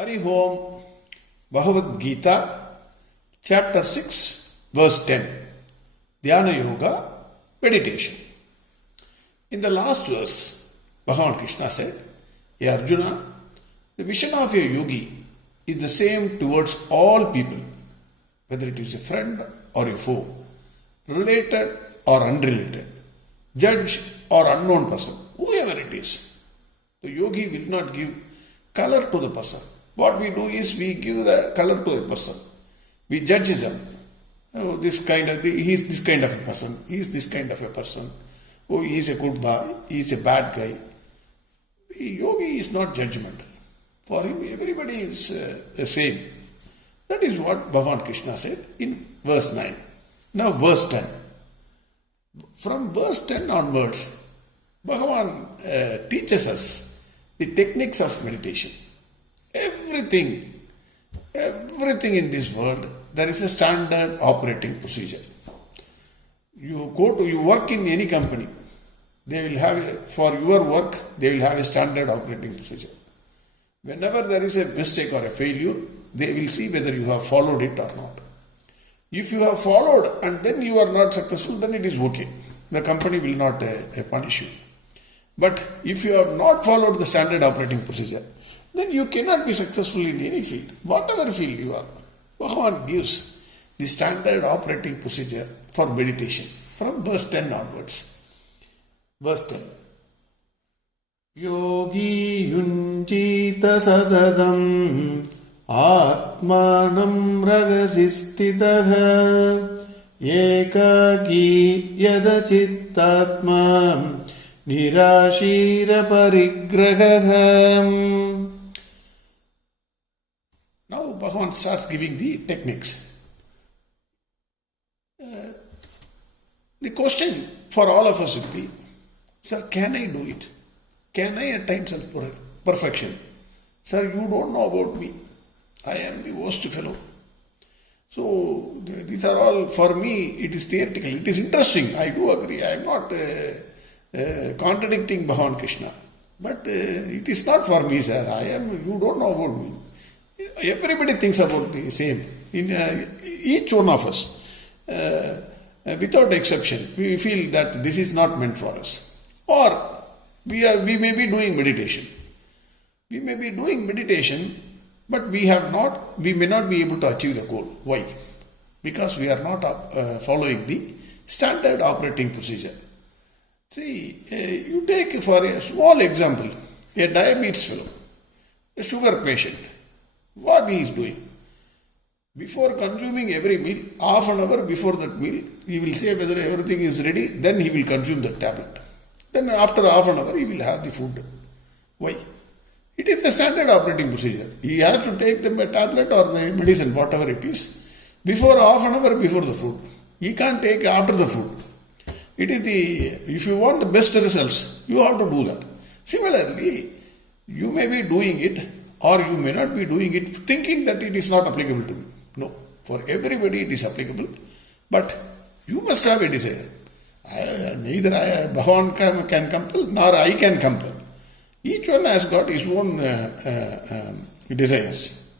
Hari Om, Bhagavad Gita, Chapter 6, Verse 10, Dhyana Yoga, Meditation. In the last verse, Bhagwan Krishna said, "Hey Arjuna, the vision of a yogi is the same towards all people, whether it is a friend or a foe, related or unrelated, judge or unknown person, whoever it is. The yogi will not give color to the person. What we do is we give the color to a person. We judge them. Oh, he is this kind of a person. He is this kind of a person. Oh, he is a good boy. He is a bad guy. The yogi is not judgmental. For him, everybody is the same. That is what Bhagwan Krishna said in verse 9. Now, verse 10. From verse 10 onwards, Bhagavan teaches us the techniques of meditation. Everything in this world, there is a standard operating procedure. You work in any company, they will have, for your work, they will have a standard operating procedure. Whenever there is a mistake or a failure, they will see whether you have followed it or not. If you have followed and then you are not successful, then it is okay. The company will not punish you. But if you have not followed the standard operating procedure, then you cannot be successful in any field, whatever field you are. Bhagavan gives the standard operating procedure for meditation from verse 10 onwards. Verse 10. Yogi yunjita sadadam atmanam ragasistitaha ekagi yadachittatma nirashira parigraham. Now Bhagavan starts giving the techniques. The question for all of us would be, sir, can I do it? Can I attain self-perfection? Sir, you don't know about me. I am the worst fellow. So, these are all, for me, it is theoretical. It is interesting. I do agree. I am not contradicting Bhagavan Krishna. But it is not for me, sir. You don't know about me. Everybody thinks about the same. In each one of us, without exception, we feel that this is not meant for us. Or we may be doing meditation. We may be doing meditation, but we may not be able to achieve the goal. Why? Because we are not following the standard operating procedure. See, you take for a small example, a diabetes fellow, a sugar patient. What he is doing? Before consuming every meal, half an hour before that meal, he will say whether everything is ready, then he will consume the tablet. Then after half an hour, he will have the food. Why? It is the standard operating procedure. He has to take the tablet or the medicine, whatever it is, before half an hour before the food. He can't take after the food. If you want the best results, you have to do that. Similarly, you may be doing it or you may not be doing it thinking that it is not applicable to me. No, for everybody it is applicable, but you must have a desire. Neither Bhagavan can compel nor I can compel. Each one has got his own desires.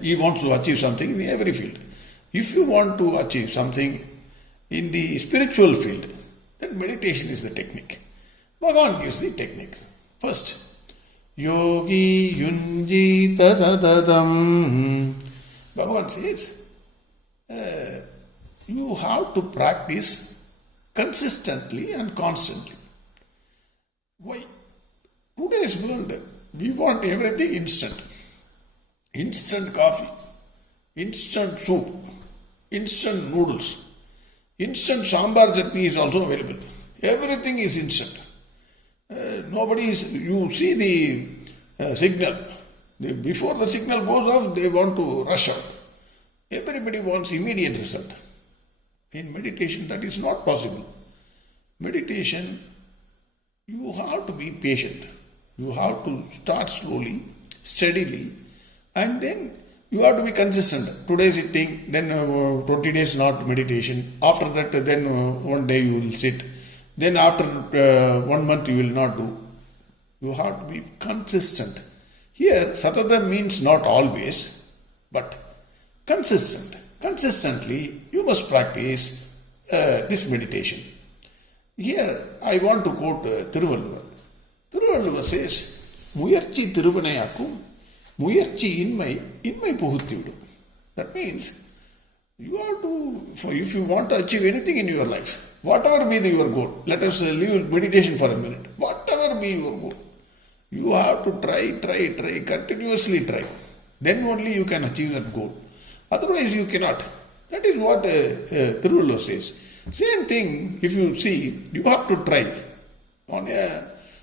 He wants to achieve something in every field. If you want to achieve something in the spiritual field, then meditation is the technique. Bhagavan gives the technique. First, Yogi yunjita sadadam. Bhagavan says, you have to practice consistently and constantly. Why? Today's world, we want everything instant. Instant coffee, instant soup, instant noodles, instant sambar chutney is also available. Everything is instant. You see the signal. Before the signal goes off, they want to rush out. Everybody wants immediate result. In meditation, that is not possible. Meditation, you have to be patient. You have to start slowly, steadily, and then you have to be consistent. Today sitting, then 20 days not meditation. After that, then one day you will sit. Then after 1 month you will not do. You have to be consistent. Here, Satatam means not always, but consistent. Consistently, you must practice this meditation. Here, I want to quote Thiruvalluvar. Thiruvalluvar says, Muyarchi Thiruvanayakkum, Muyarchi inmai puhuttividum. That means, you have to, if you want to achieve anything in your life, whatever be your goal, let us leave meditation for a minute, whatever be your goal, you have to try, continuously try. Then only you can achieve that goal. Otherwise you cannot. That is what Thiruvalluvar says. Same thing, if you see, you have to try on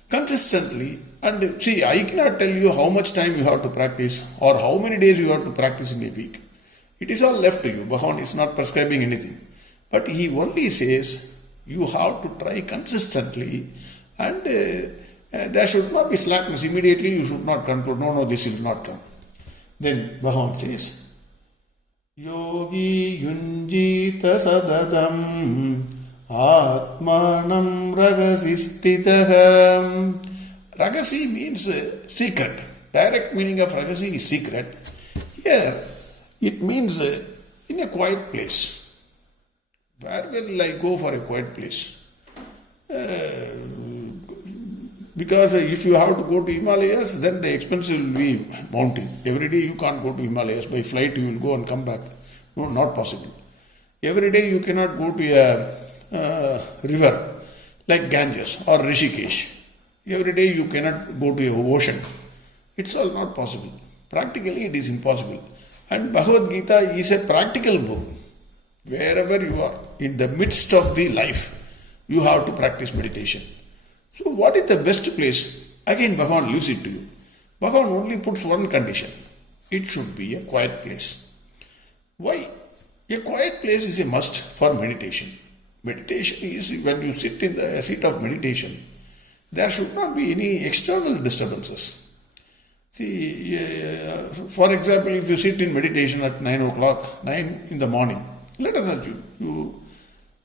consistently. And see, I cannot tell you how much time you have to practice or how many days you have to practice in a week. It is all left to you. Bhagwan is not prescribing anything. But he only says you have to try consistently, and there should not be slackness. Immediately you should not conclude, no, this will not come. Then Bhagwan says, Yogi yunjita sadatam atmanam ragasistitaham. Ragasi means secret. Direct meaning of ragasi is secret. Here, it means in a quiet place. Where will I go for a quiet place? Because if you have to go to Himalayas, then the expense will be mounting. Every day you can't go to Himalayas. By flight you will go and come back. No, not possible. Every day you cannot go to a river like Ganges or Rishikesh. Every day you cannot go to a ocean. It's all not possible. Practically it is impossible. And Bhagavad Gita is a practical book. Wherever you are, in the midst of the life, you have to practice meditation. So what is the best place? Again Bhagwan leaves it to you. Bhagwan only puts one condition. It should be a quiet place. Why? A quiet place is a must for meditation. Meditation is when you sit in the seat of meditation, there should not be any external disturbances. See, for example, if you sit in meditation at 9 o'clock, 9 in the morning, let us assume,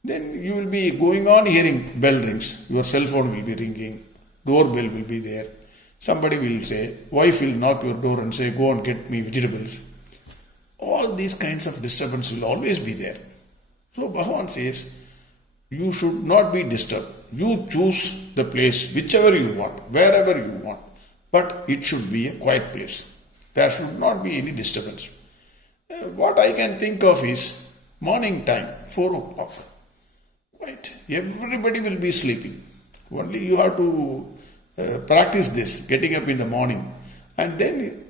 then you will be going on hearing bell rings, your cell phone will be ringing, doorbell will be there, somebody will say, wife will knock your door and say, go and get me vegetables. All these kinds of disturbance will always be there. So Bhagwan says, you should not be disturbed. You choose the place, whichever you want, wherever you want. But it should be a quiet place. There should not be any disturbance. What I can think of is morning time, 4 o'clock. Quiet. Everybody will be sleeping. Only you have to practice this, getting up in the morning. And then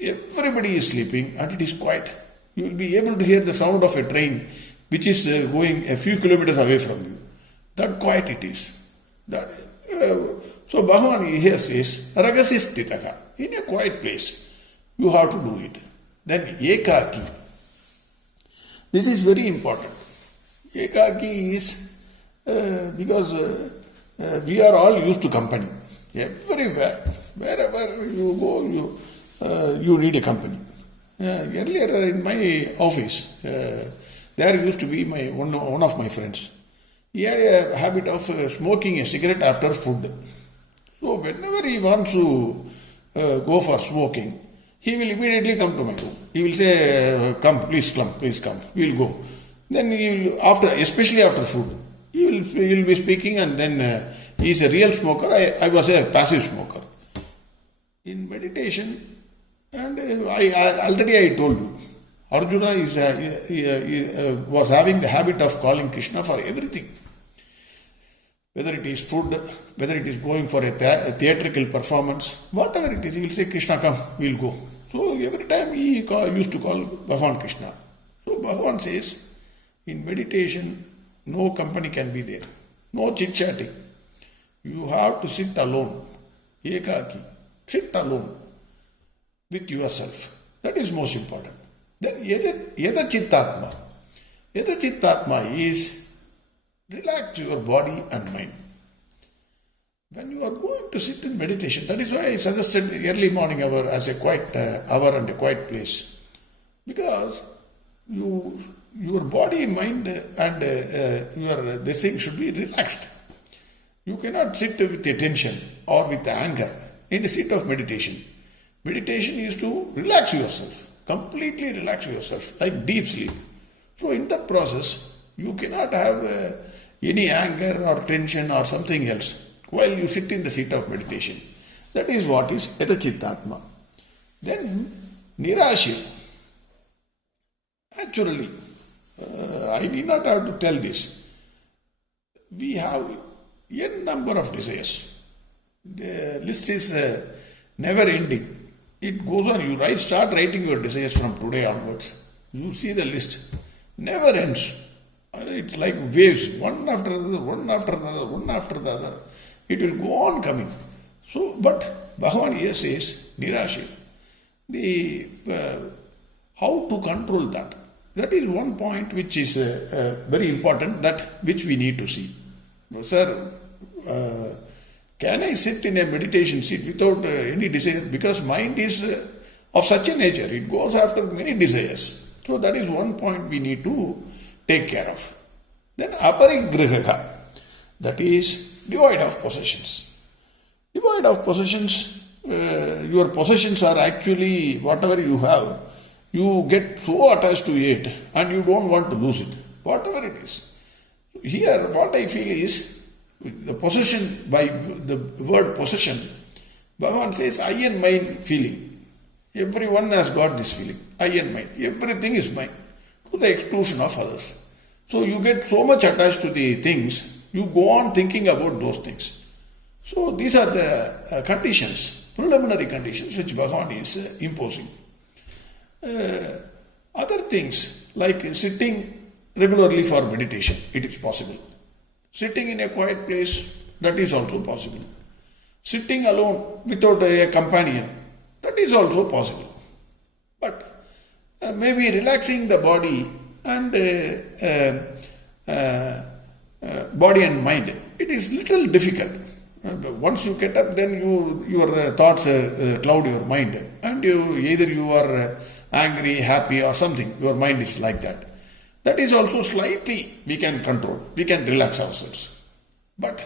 everybody is sleeping and it is quiet. You will be able to hear the sound of a train which is going a few kilometers away from you. That quiet it is. So Bhagwan here says, Ragasistitaka, in a quiet place, you have to do it. Then Ekaki. This is very important. Ekaki is because we are all used to company. Everywhere, wherever you go, you need a company. Earlier in my office, there used to be one of my friends. He had a habit of smoking a cigarette after food. So whenever he wants to go for smoking, he will immediately come to my room. He will say, please come, we will go. Then he will, especially after food, he will be speaking, and then he is a real smoker. I was a passive smoker. In meditation, and already I told you, Arjuna was having the habit of calling Krishna for everything. Whether it is food, whether it is going for a theatrical performance, whatever it is, he will say, Krishna, come, we will go. So every time he used to call Bhagwan Krishna. So Bhagwan says, in meditation, no company can be there. No chit-chatting. You have to sit alone. Ekaki. Sit alone with yourself. That is most important. Then Yada Chittatma. Yada Chittatma is relax your body and mind. When you are going to sit in meditation, that is why I suggested early morning hour as a quiet hour and a quiet place. Because your body, mind and this thing should be relaxed. You cannot sit with a tension or with anger in a seat of meditation. Meditation is to relax yourself, completely relax yourself, like deep sleep. So in that process, you cannot have any anger or tension or something else while you sit in the seat of meditation. That is what is Yatachittatma. Then Nirashya. Naturally, I need not have to tell this. We have n number of desires. The list is never ending. It goes on. You start writing your desires from today onwards. You see the list. Never ends. It's like waves, one after the other, one after the other, one after the other. It will go on coming. So, but Bhagwan here says, Nirashya. How to control that? That is one point which is very important, that which we need to see. Sir, can I sit in a meditation seat without any desire? Because mind is of such a nature, it goes after many desires. So that is one point we need to take care of. Then aparigrihaka, that is devoid of possessions. Devoid of possessions, your possessions are actually whatever you have. You get so attached to it and you don't want to lose it, whatever it is. Here, what I feel is, the possession, by the word possession, Bhagwan says, I and mine feeling. Everyone has got this feeling, I and mine. Everything is mine, to the exclusion of others. So you get so much attached to the things, you go on thinking about those things. So these are the conditions, preliminary conditions, which Bhagwan is imposing. Other things, like sitting regularly for meditation, it is possible. Sitting in a quiet place, that is also possible. Sitting alone without a companion, that is also possible. But maybe relaxing the body and body and mind, it is little difficult. Once you get up, then your thoughts cloud your mind, and either you are angry, happy or something, your mind is like that. That is also slightly we can control, we can relax ourselves. But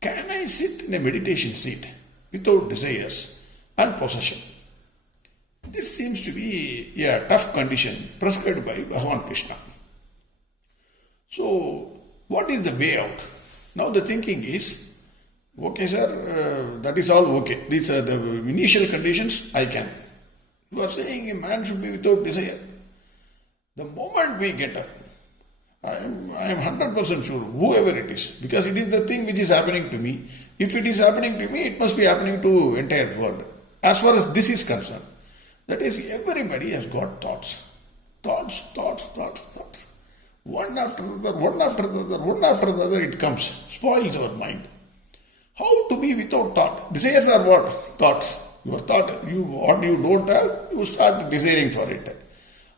can I sit in a meditation seat without desires and possession? This seems to be a tough condition prescribed by Bhagwan Krishna. So, what is the way out? Now the thinking is, okay sir, that is all okay. These are the initial conditions, I can. You are saying a man should be without desire. The moment we get up, I am 100% sure, whoever it is, because it is the thing which is happening to me. If it is happening to me, it must be happening to entire world. As far as this is concerned, that is, everybody has got thoughts. Thoughts. One after the other, it comes, spoils our mind. How to be without thought? Desires are what? Thoughts. Your thought, what you don't have, you start desiring for it.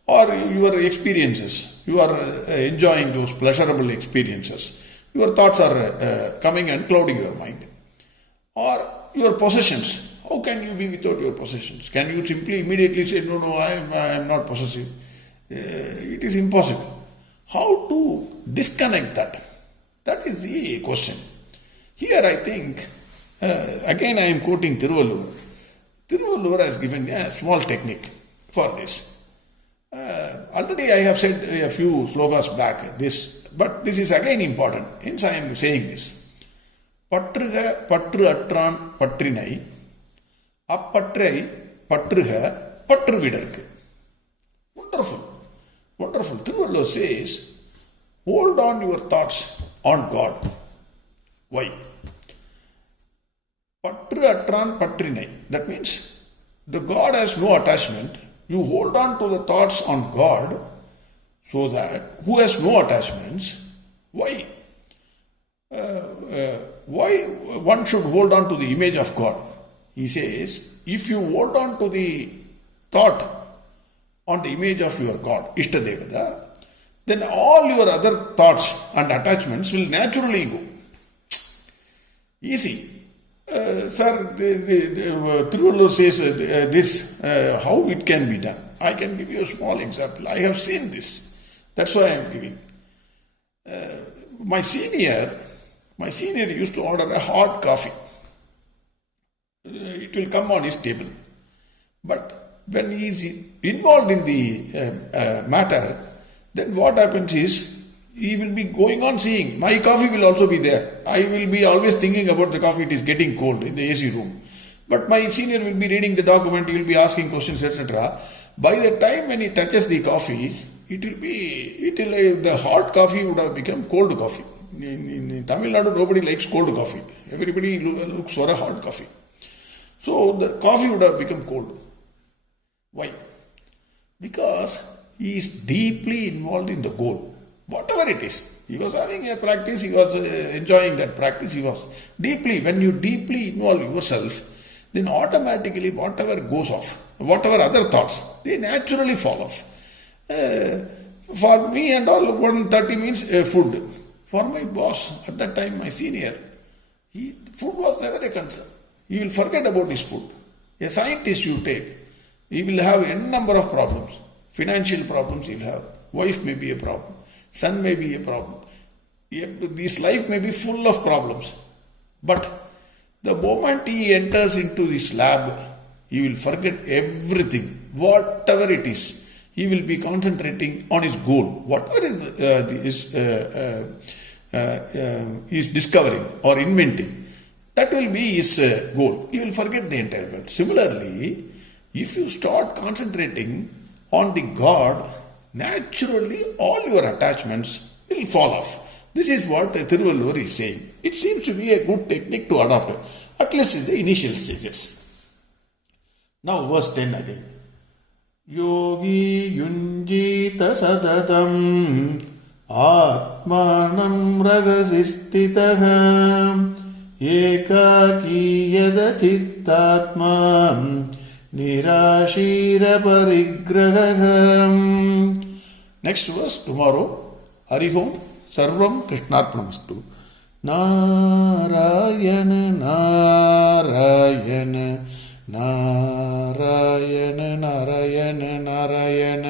Or your experiences, you are enjoying those pleasurable experiences. Your thoughts are coming and clouding your mind. Or your possessions. How can you be without your possessions? Can you simply immediately say, no, I am not possessive? It is impossible. How to disconnect that? That is the question. Here I think, again I am quoting Tiruvallur. Tiruvallur has given a small technique for this. Already I have said a few slokas back this, but this is again important. Hence I am saying this. Patruga patru attran patrinai, appatrai patruga patru vidarku. Wonderful. Tiruvallur says, hold on your thoughts on God. Why? Patru attran patrinai. That means the God has no attachment. You hold on to the thoughts on God, so that who has no attachments, why? Why one should hold on to the image of God? He says, if you hold on to the thought on the image of your God, Ishtadevada, then all your other thoughts and attachments will naturally go. Easy. Sir, Tiruvallur says this, how it can be done. I can give you a small example. I have seen this. That's why I am giving. My senior used to order a hot coffee. It will come on his table. But when he is involved in the matter, then what happens is he will be going on seeing. My coffee will also be there. I will be always thinking about the coffee. It is getting cold in the AC room. But my senior will be reading the document. He will be asking questions, etc. By the time when he touches the coffee, the hot coffee would have become cold coffee. In Tamil Nadu, nobody likes cold coffee. Everybody looks for a hot coffee. So the coffee would have become cold. Why? Because he is deeply involved in the goal. Whatever it is. He was having a practice, he was enjoying that practice, when you deeply involve yourself, then automatically whatever goes off, whatever other thoughts, they naturally fall off. For me and all, 130 means food. For my boss, at that time my senior, food was never a concern. He will forget about his food. A scientist you take, he will have a number of problems. Financial problems he will have. Wife may be a problem. Son may be a problem. His life may be full of problems. But the moment he enters into this lab, he will forget everything, whatever it is. He will be concentrating on his goal. Whatever is discovering or inventing, that will be his goal. He will forget the entire world. Similarly, if you start concentrating on the God, naturally all your attachments will fall off. This is what Thiruvalur is saying. It seems to be a good technique to adopt, at least in the initial stages. Now verse 10 again. Yogi yunjita sadatam atmanam ragasistitaha ekaki yada chittatma nirashira parigraham. Next verse tomorrow. Harihom Sarvam Krishnarpanamastu. Narayana Narayana Narayana Narayana Narayana